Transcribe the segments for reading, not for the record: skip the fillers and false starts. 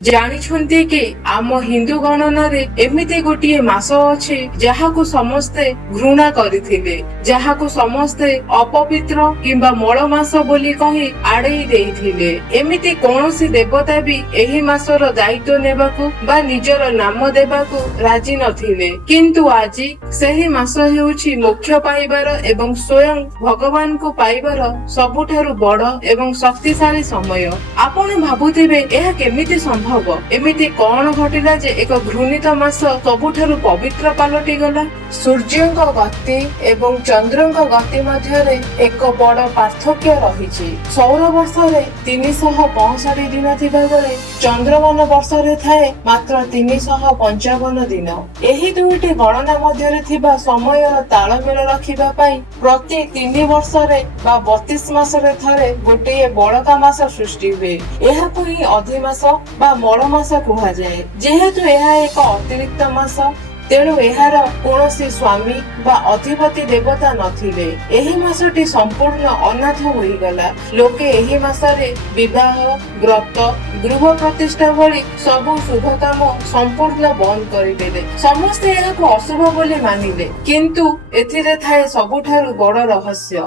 ଜାଣିଛନ୍ତି କି ଆମ ହିନ୍ଦୁ ଗଣନାରେ ଏମିତି ଗୋଟିଏ ମାସ ଅଛି ଯାହାକୁ ସମସ୍ତେ ଘୃଣା କରିଥିଲେ, ଯାହାକୁ ସମସ୍ତେ ଅପବିତ୍ର କିମ୍ବା ମଳ ମାସ ବୋଲି କହି ଆଡେଇ ଦେଇଥିଲେ। ଏମିତି କୌଣସି ଦେବତା ବି ଏହି ମାସର ଦାୟିତ୍ୱ ନେବାକୁ ବା ନିଜର ନାମ ଦେବାକୁ ରାଜି ନଥିଲେ। କିନ୍ତୁ ଆଜି ସେହି ମାସ ହେଉଛି ମୋକ୍ଷ ପାଇବାର ଏବଂ ସ୍ୱୟଂ ଭଗବାନଙ୍କୁ ପାଇବାର ସବୁଠାରୁ ବଡ ଏବଂ ଶକ୍ତିଶାଳୀ ସମୟ। ଆପଣ ଭାବୁଥିବେ ଏହା କେମିତି ସମ୍ଭବ? ଏମିତି କଣ ଘଟିଲା ଯେ ଏକ ଘୃଣିତ ମାସ ସବୁଠାରୁ ପବିତ୍ର ପାଲଟିଗଲା? ସୂର୍ଯ୍ୟଙ୍କ ଗତି ଏବଂ ଚନ୍ଦ୍ରଙ୍କ ଗତି ମଧ୍ୟରେ ଏକ ବଡ ପାର୍ଥକ୍ୟ ରହିଛି। ସୌର ବର୍ଷରେ 365 ଦିନ ଥିବା ବେଳେ ଚନ୍ଦ୍ରମାନ ବର୍ଷରେ ଥାଏ ମାତ୍ର 355 ଦିନ। ଏହି ଦୁଇଟି ଗଣନା ମଧ୍ୟରେ ଥିବା ସମୟର ତାଳମେଳ ରଖିବା ପାଇଁ ପ୍ରତି 3 ବର୍ଷରେ ବା 32 ମାସରେ ଥରେ ଗୋଟିଏ ବଳକା ମାସ ସୃଷ୍ଟି ହୁଏ। ଏହାକୁ ହିଁ ଅଧିମାସ ବା ମଳ ମାସ କୁହାଯାଏ। ଯେହେତୁ ଏହା ଏକ ଅତିରିକ୍ତ ମାସ, ତେଣୁ ଏହାର କୌଣସି ସ୍ୱାମୀ ବା ଅଧିପତି ଦେବତା ନଥିଲେ। ଏହି ମାସଟି ସମ୍ପୂର୍ଣ୍ଣ ଅନାଥ ହୋଇଗଲା। ଲୋକେ ଏହି ମାସରେ ବିବାହ, ବ୍ରତ, ଗୃହ ପ୍ରତିଷ୍ଠା ଭଳି ସବୁ ଶୁଭ କାମ ସମ୍ପୂର୍ଣ୍ଣ ବନ୍ଦ କରିଦେଲେ। ସମସ୍ତେ ଏହାକୁ ଅଶୁଭ ବୋଲି ମାନିଲେ। କିନ୍ତୁ ଏଥିରେ ଥାଏ ସବୁଠାରୁ ବଡ ରହସ୍ୟ।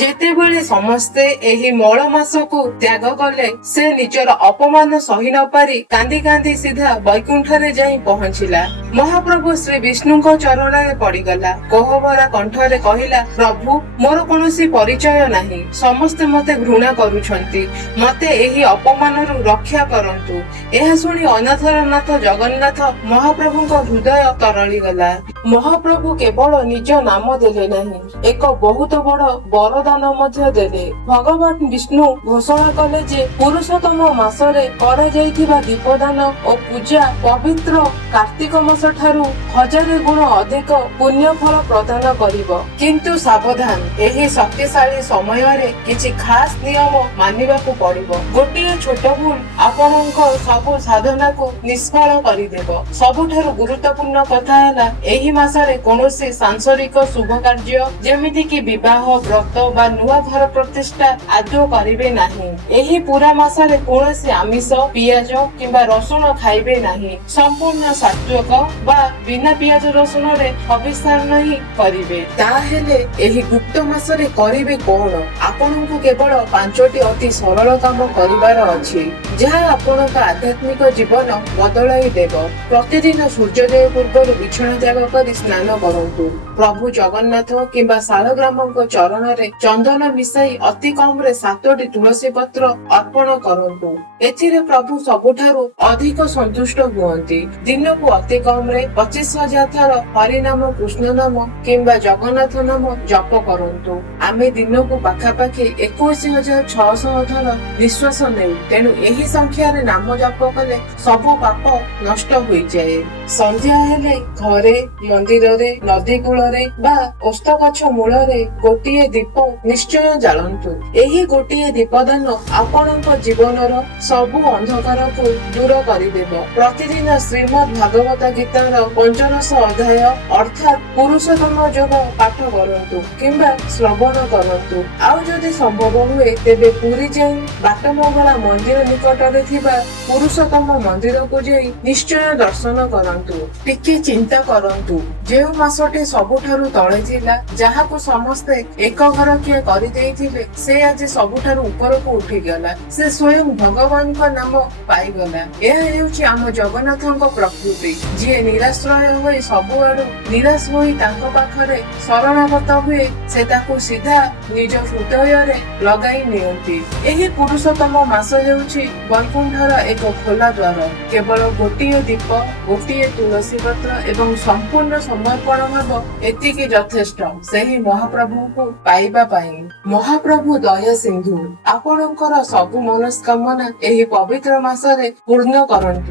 ଯେତେବେଳେ ସମସ୍ତେ ଏହି ମଳ ମାସକୁ ତ୍ୟାଗ କଲେ, ସେ ନିଜର ଅପମାନ ସହି ନ ପାରି କାନ୍ଦି କାନ୍ଦି ସିଧା ବୈକୁଣ୍ଠରେ ଯାଇ ପହଞ୍ଚିଲା। ମହାପ୍ରଭୁ ଶ୍ରୀ ବିଷ୍ଣୁଙ୍କ ଚରଣରେ ପଡିଗଲା। କୋହଭରା କଣ୍ଠରେ କହିଲା, ପ୍ରଭୁ, ମୋର କୌଣସି ପରିଚୟ ନାହିଁ। ସମସ୍ତେ ମତେ ଘୃଣା କରୁଛନ୍ତି। ମତେ ଏହି ଅପମାନରୁ ରକ୍ଷା କରନ୍ତୁ। ଏହା ଶୁଣି ଅନାଥର ନାଥ ଜଗନ୍ନାଥ ମହାପ୍ରଭୁଙ୍କ ହୃଦୟ ତରଳିଗଲା। ମହାପ୍ରଭୁ କେବଳ ନିଜ ନାମ ଦେଲେ ନାହିଁ, ଏକ ବହୁତ ବଡ ବରଦାନ ମଧ୍ୟ ଦେଲେ। ଭଗବାନ ବିଷ୍ଣୁ ଘୋଷଣା କଲେ ଯେ ପୁରୁଷୋତ୍ତମ ମାସରେ କରାଯାଇଥିବା ଦୀପଦାନ ଓ ପୂଜା ପବିତ୍ର କାର୍ତ୍ତିକ ମାସ ଠାରୁ 1000 ଗୁଣ ଅଧିକ ପୁଣ୍ୟ ଫଳ ପ୍ରଦାନ କରିବ। କିନ୍ତୁ ସାବଧାନ, ଏହି ଶକ୍ତିଶାଳୀ ସମୟରେ କିଛି ଖାସ ନିୟମ ମାନିବାକୁ ପଡିବ। ଗୋଟିଏ ଛୋଟ ଭୁଲ ଆପଣଙ୍କ ସବୁ ସାଧନାକୁ ନିଷ୍ଫଳ କରିଦେବ। ସବୁଠାରୁ ଗୁରୁତ୍ୱପୂର୍ଣ୍ଣ କଥା ହେଲା, ଏହି ମାସରେ କୌଣସି ସାଂସାରିକ ଶୁଭ କାର୍ଯ୍ୟ ଯେମିତି କି ବିବାହ, ବ୍ରତ ବା ନୂଆ ଘର ପ୍ରତିଷ୍ଠା ଆଦୌ କରିବେ ନାହିଁ। ଏହି ପୁରା ମାସରେ କୌଣସି ଆମିଷ, ପିଆଜ କିମ୍ବା ରସୁଣ ଖାଇବେ ନାହିଁ। ସମ୍ପୂର୍ଣ୍ଣ ସାତ୍ୱକ ବା ବିନା ପିଆଜ ରସୁଣରେ ହବିଷ୍ୟାନ୍ନ ହିଁ କରିବେ। ତାହେଲେ ଏହି ଗୁପ୍ତ ମାସରେ କରିବେ କଣ? ଆପଣଙ୍କୁ କେବଳ 5ଟି ଅତି ସରଳ କାମ କରିବାର ଅଛି, ଯାହା ଆପଣଙ୍କ ଆଧ୍ୟାତ୍ମିକ ଜୀବନ ବଦଳାଇ ଦେବ। ପ୍ରତିଦିନ ସୂର୍ଯ୍ୟୋଦୟ ପୂର୍ବରୁ ବିଛଣା ତ୍ୟାଗ କରି ସ୍ନାନ କରନ୍ତୁ। ପ୍ରଭୁ ଜଗନ୍ନାଥ କିମ୍ବା ଶାଳଗ୍ରାମଙ୍କ ଚରଣରେ ଚନ୍ଦନ ମିଶାଇ ଅତି କମରେ 7ଟି ତୁଳସୀ ପତ୍ର ଅର୍ପଣ କରନ୍ତୁ। ଏଥିରେ ପ୍ରଭୁ ସବୁଠାରୁ ଅଧିକ ସନ୍ତୁଷ୍ଟ ହୁଅନ୍ତି। ଦିନକୁ ଅତି କମରେ 25,000 ଥର ହରିନାମ, କୃଷ୍ଣ ନାମ କିମ୍ବା ଜଗନ୍ନାଥ ନାମ ଜପ କରନ୍ତୁ। ଆମେ ଦିନକୁ ପାଖାପାଖି 21,600 ଥର ନିଶ୍ୱାସ ନେଉ। ତେଣୁ ଏହି ସଂଖ୍ୟାରେ ନାମ ଜପ କଲେ ସବୁ ପାପ ନଷ୍ଟ ହୋଇଯାଏ। ସନ୍ଧ୍ୟା ହେଲେ ଘରେ, ମନ୍ଦିରରେ, ନଦୀ କୂଳରେ ବା ଓସ୍ତ ଗଛ ମୂଳରେ ଗୋଟିଏ ଦୀପ ନିଶ୍ଚୟ ଜାଳନ୍ତୁ। ଏହି ଗୋଟିଏ ଦୀପଦାନ ଆପଣଙ୍କ ଜୀବନର ସବୁ ଅନ୍ଧକାରକୁ ଦୂର କରିଦେବ। ପ୍ରତିଦିନ ଶ୍ରୀମଦ୍ ଭାଗବତ ଗୀତାର 5ଦଶ ଅଧ୍ୟାୟ ଅର୍ଥାତ୍ ପୁରୁଷୋତ୍ତମ ଯୋଗ ପାଠ କରନ୍ତୁ କିମ୍ବା ଶ୍ରବଣ କରନ୍ତୁ। ଆଉ ଯଦି ସମ୍ଭବ ହୁଏ ତେବେ ପୁରୀ ଯାଇ ବାଟମଙ୍ଗଳା ମନ୍ଦିର ନିକଟରେ ଥିବା ପୁରୁଷୋତ୍ତମ ମନ୍ଦିରକୁ ଯାଇ ନିଶ୍ଚୟ ଦର୍ଶନ କରନ୍ତୁ। ଟିକେ ଚିନ୍ତା କରନ୍ତୁ, ଯେଉଁ ମାସଟି ସବୁଠାରୁ ତଳେ ଥିଲା, ଯାହାକୁ ସମସ୍ତେ ଏକ ଘର କିଏ କରିଦେଇଥିଲେ, ସେ ଆଜି ସବୁଠାରୁ ଉପରକୁ ଉଠିଗଲା। ସେ ସ୍ୱୟଂ ଭଗବାନଙ୍କ ନାମ ପାଇଗଲା। ଏହା ହେଉଛି ଆମ ଜଗନ୍ନାଥଙ୍କ ପ୍ରକୃତି, ଯିଏ ନିରାଶ୍ରୟ ହୋଇ ସବୁଆଡୁ ନିରାଶ ହୋଇ ତାଙ୍କ ପାଖରେ ଶରଣାଗତ ହୁଏ, ସେ ତାକୁ ସିଧା ନିଜ ହୃଦୟରେ ଲଗାଇ ନିଅନ୍ତି। ଏହି ପୁରୁଷୋତ୍ତମ ମାସ ହେଉଛି ବୈକୁଣ୍ଠର ଏକ ଖୋଲା ଦ୍ୱାର। କେବଳ ଗୋଟିଏ ଦୀପ, ଗୋଟିଏ ତୁଳସୀ ପତ୍ର ଏବଂ ସମ୍ପୂର୍ଣ୍ଣ ସମର୍ପଣ ଭାବ, ଏତିକି ଯଥେଷ୍ଟ ସେହି ମହାପ୍ରଭୁଙ୍କୁ ପାଇବା ପାଇଁ। ମହାପ୍ରଭୁ ଦୟା ସିନ୍ଧୁ ଆପଣଙ୍କର ସବୁ ମନସ୍କାମନା ଏହି ପବିତ୍ର ମାସରେ ପୂର୍ଣ୍ଣ କରନ୍ତୁ।